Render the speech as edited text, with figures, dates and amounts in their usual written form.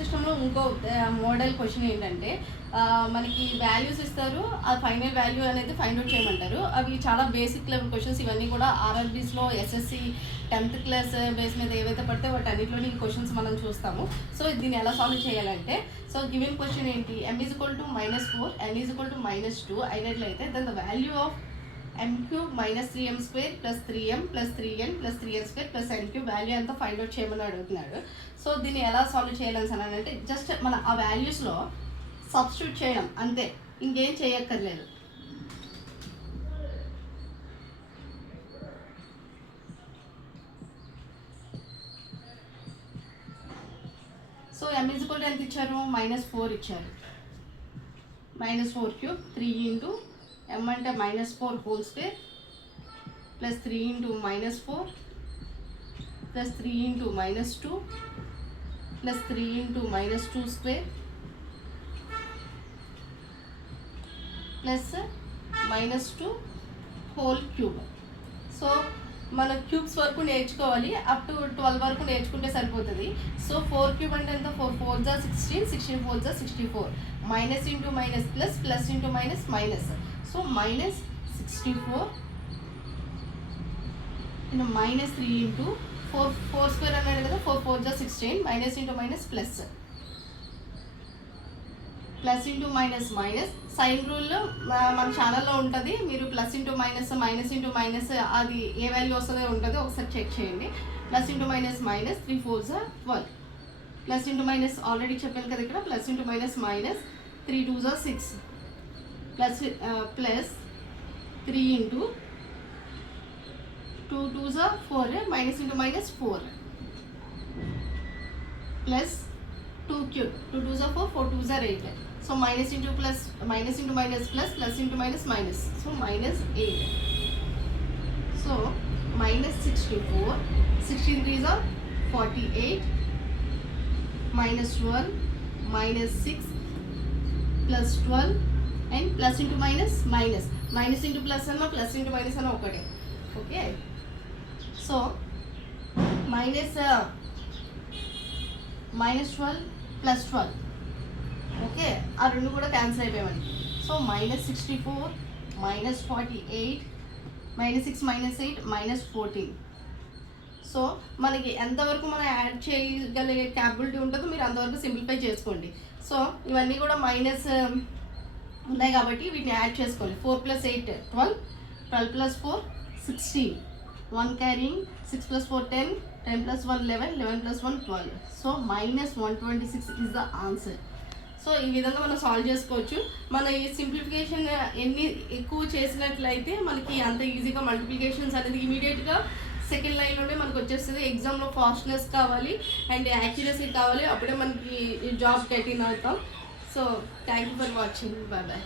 సిస్టంలో ఇంకో model question ఏంటంటే మనకి వాల్యూస్ ఇస్తారు, ఆ ఫైనల్ వాల్యూ అనేది ఫైండ్ అవుట్ చేయమంటారు. అవి చాలా బేసిక్ లెవెల్ క్వశ్చన్స్. ఇవన్నీ కూడా ఆర్ఆర్బీస్లో ఎస్ఎస్సి 10th క్లాస్ బేస్ మీద ఏవైతే పడితే వాటి అన్నింటిలోని ఈ క్వశ్చన్స్ మనం చూస్తాము. సో దీన్ని ఎలా సాల్వ్ చేయాలంటే, సో గివెన్ క్వశ్చన్ ఏంటి, m is equal to -4 n is equal to -2 అయినట్లయితే then the value of m cube -3m square plus 3m plus 3n plus 3n square plus n cube value అంతా find out చేయమని అడుగుతున్నాడు. So దీన్ని ఎలా solve చేయాలని అంటే just మన ఆ వాల్యూస్లో సబ్స్టిట్యూట్ చేయడం అంతే, ఇంకేం చేయక్కర్లేదు. So m is equal to ఎంత ఇచ్చారు, -4 ఇచ్చారు. -4 క్యూబ్ 3 ఇంటూ m అంటే -4 whole square plus 3 into -4 plus 3 into -2 plus 3 into -2 square plus -2 whole cube. So మన క్యూబ్స్ వరకు నేర్చుకోవాలి, అప్ టు 12 వరకు నేర్చుకుంటే సరిపోతుంది. సో 4 క్యూబ్ అంటే ఎంత, 4 4 జా 16, 16 4 జా 64, minus into minus plus, plus into minus minus. So -64 -3 into 4 square అన్నాడు కదా, 4 4 జా 16, minus into minus plus, plus into minus minus. Sine rule మన ఛానల్లో ఉంటుంది, మీరు plus into minus minus into minus అది ఏ వాల్యూ వస్తుందో ఉంటుంది, ఒకసారి చెక్ చేయండి. ప్లస్ ఇంటూ మైనస్ మైనస్ 3 4 జా 12, ప్లస్ ఇంటూ మైనస్ ఆల్రెడీ చెప్పాను కదా ఇక్కడ, ప్లస్ ఇంటూ మైనస్ మైనస్ 3 2 జా 6 ప్లస్ ప్లస్ 3 ఇంటూ 2 2 జా 4, minus into minus 4 plus 2 cube 2 2 జా 4 4 2 జా 8. So minus into plus, minus into minus plus, plus into minus minus. So -8. So -64 16 3 జా 48 -12 -6 plus 12 and plus into minus minus, minus into plus అన్న plus into minus అన్న ఒకటే. Okay, so -12 plus 12, okay, ఆ రెండు కూడా cancel అయిపోయామండి. So -64 -48 -6 -8 -14. So మనకి ఎంతవరకు మనం యాడ్ చేయగలిగే క్యాపబిలిటీ ఉంటుందో మీరు అంతవరకు సింప్లిఫై చేసుకోండి. సో ఇవన్నీ కూడా మైనస్ ఉన్నాయి కాబట్టి వీటిని యాడ్ చేసుకోవాలి. 4 + 8 12, 12 + 4 16, 1 carrying, 6 + 4 10, 10 + 1 11, 11 + 1 12. So -126 is the answer. So ఈ విధంగా మనం సాల్వ్ చేసుకోవచ్చు. మన ఈ సింప్లిఫికేషన్ ఎన్ని ఎక్కువ చేసినట్లయితే మనకి అంత ఈజీగా మల్టిప్లికేషన్స్ అనేది ఇమీడియట్గా సెకండ్ లైన్లోనే మనకు వచ్చేస్తుంది. ఎగ్జామ్లో ఫాస్ట్నెస్ కావాలి అండ్ యాక్యురసీ కావాలి, అప్పుడే మనకి జాబ్ గెట్ ఇన్ అవుతాం. So thank you for watching, bye bye.